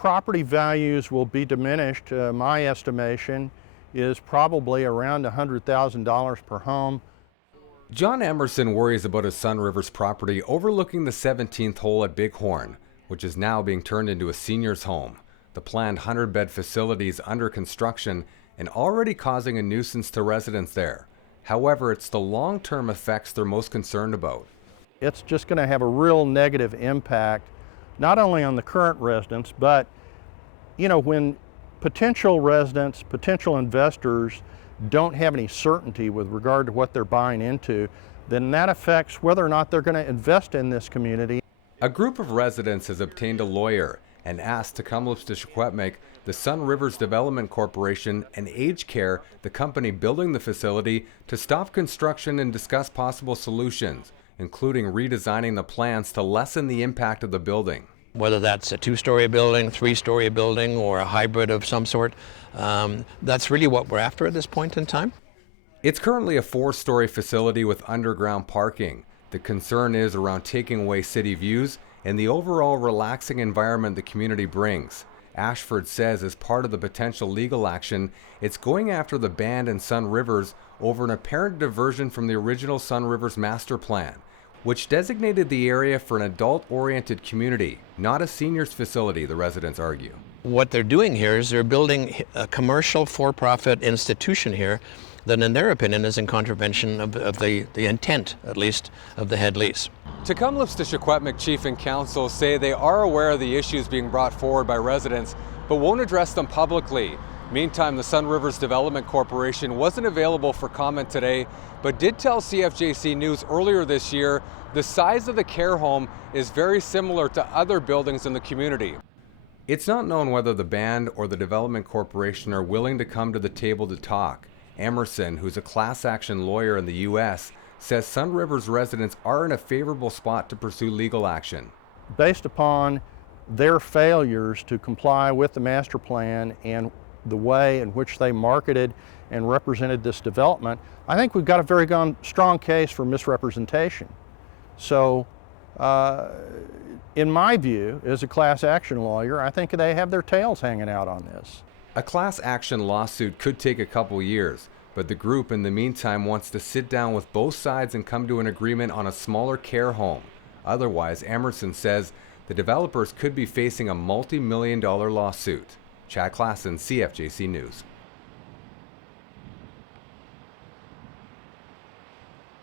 property values will be diminished. My estimation is probably around $100,000 per home. John Emerson worries about his Sunrivers property overlooking the 17th hole at Bighorn, which is now being turned into a senior's home. The planned 100-bed facility is under construction and already causing a nuisance to residents there. However, it's the long-term effects they're most concerned about. It's just going to have a real negative impact, not only on the current residents, but when potential residents, potential investors don't have any certainty with regard to what they're buying into, then that affects whether or not they're going to invest in this community. A group of residents has obtained a lawyer and asked Tecumloops to Secwepemc, the Sunrivers Development Corporation, and Age Care, the company building the facility, to stop construction and discuss possible solutions, including redesigning the plans to lessen the impact of the building. Whether that's a 2-story building, 3-story building, or a hybrid of some sort, that's really what we're after at this point in time. It's currently a 4-story facility with underground parking. The concern is around taking away city views and the overall relaxing environment the community brings. Ashford says as part of the potential legal action, it's going after the band and Sunrivers over an apparent diversion from the original Sunrivers master plan, which designated the area for an adult-oriented community, not a seniors facility, the residents argue. What they're doing here is they're building a commercial for-profit institution here that in their opinion is in contravention of the intent, at least, of the head lease. Tecumloops to Secwepemc Chief and Council say they are aware of the issues being brought forward by residents, but won't address them publicly. Meantime, the Sunrivers Development Corporation wasn't available for comment today, but did tell CFJC News earlier this year the size of the care home is very similar to other buildings in the community. It's not known whether the band or the Development Corporation are willing to come to the table to talk. Emerson, who's a class action lawyer in the U.S., says Sunrivers residents are in a favorable spot to pursue legal action. Based upon their failures to comply with the master plan and the way in which they marketed and represented this development, I think we've got a very strong case for misrepresentation. So, in my view, as a class action lawyer, I think they have their tails hanging out on this. A class action lawsuit could take a couple years, but the group in the meantime wants to sit down with both sides and come to an agreement on a smaller care home. Otherwise, Emerson says the developers could be facing a multi-million-dollar lawsuit. Chad Klassen, CFJC News.